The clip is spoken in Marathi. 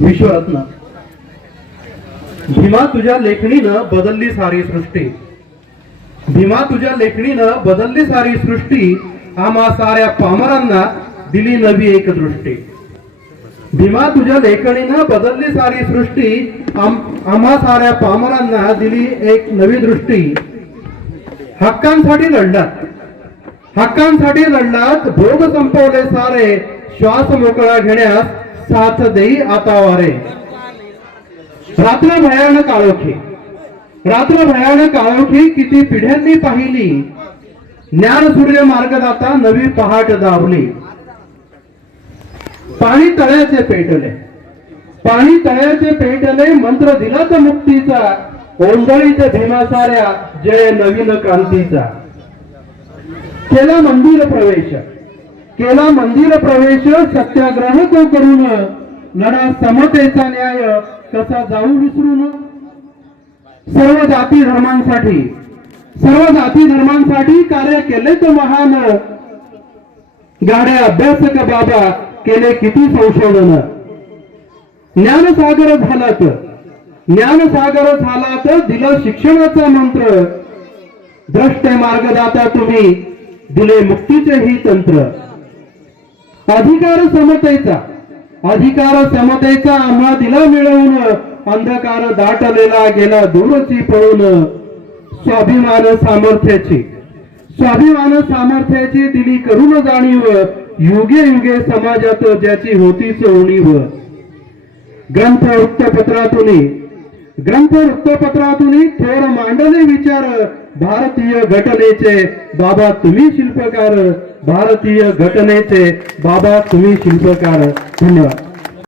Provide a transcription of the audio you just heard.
विश्वरत्न भीमा तुझ्या लेखणीनं बदलली सारी सृष्टी. भीमा तुझ्या लेखणीनं बदलली सारी सृष्टी आम्हा साऱ्या पामरांना दिली नवी एक दृष्टी. भीमा तुझ्या लेखणीनं बदलली सारी सृष्टी आम्हा साऱ्या पामरांना दिली एक नवी दृष्टी. हक्कांसाठी लढलात. हक्कांसाठी लढलात भोग संपवले सारे श्वास मोकळा घेण्यास साथ देई आता वारे. रात्र भयानक काळोखी. रात्र भयानक काळोखी किती पिढ्यांनी पाहिली. ज्ञान सूर्य मार्गदाता नवी पहाट दावली पाणी तळ्याचे पेटले. पाणी तळ्याचे पेटले मंत्र दिला तर मुक्तीचा. ओंजळीत भीमासाऱ्या जय नवीन क्रांतीचा. केला मंदिर प्रवेश. केला मंदिर प्रवेश सत्याग्रह तो करून. लढा समतेचा न्याय कसा जाऊ विसरून? सर्व जाती धर्मांसाठी सर्व जाती धर्मांसाठी कार्य केले तो महान. गाड्या अभ्यासक बाबा केले किती संशोधन? ज्ञानसागर झालात. ज्ञानसागर झालात दिलं शिक्षणाचा मंत्र. द्रष्टे मार्गदाता तुम्ही दिले मुक्तीचे ही तंत्र. अधिकार समतेचा अधिकार समतेचा आम्हा दिला मिळवून अंधकार दाटलेला गेला दूरची पळून. स्वाभिमान सामर्थ्याची स्वाभिमान सामर्थ्याची दिली करून जाणीव युगे युगे समाजात ज्याची होती चोणीव ग्रंथ वृत्तपत्रातून ग्रंथ वृत्तपत्रातून थोर मांडले विचार भारतीय घटनेचे बाबा तुम्ही शिल्पकार भारतीय घटनेचे बाबा तुम्ही शिल्पकार. धन्यवाद.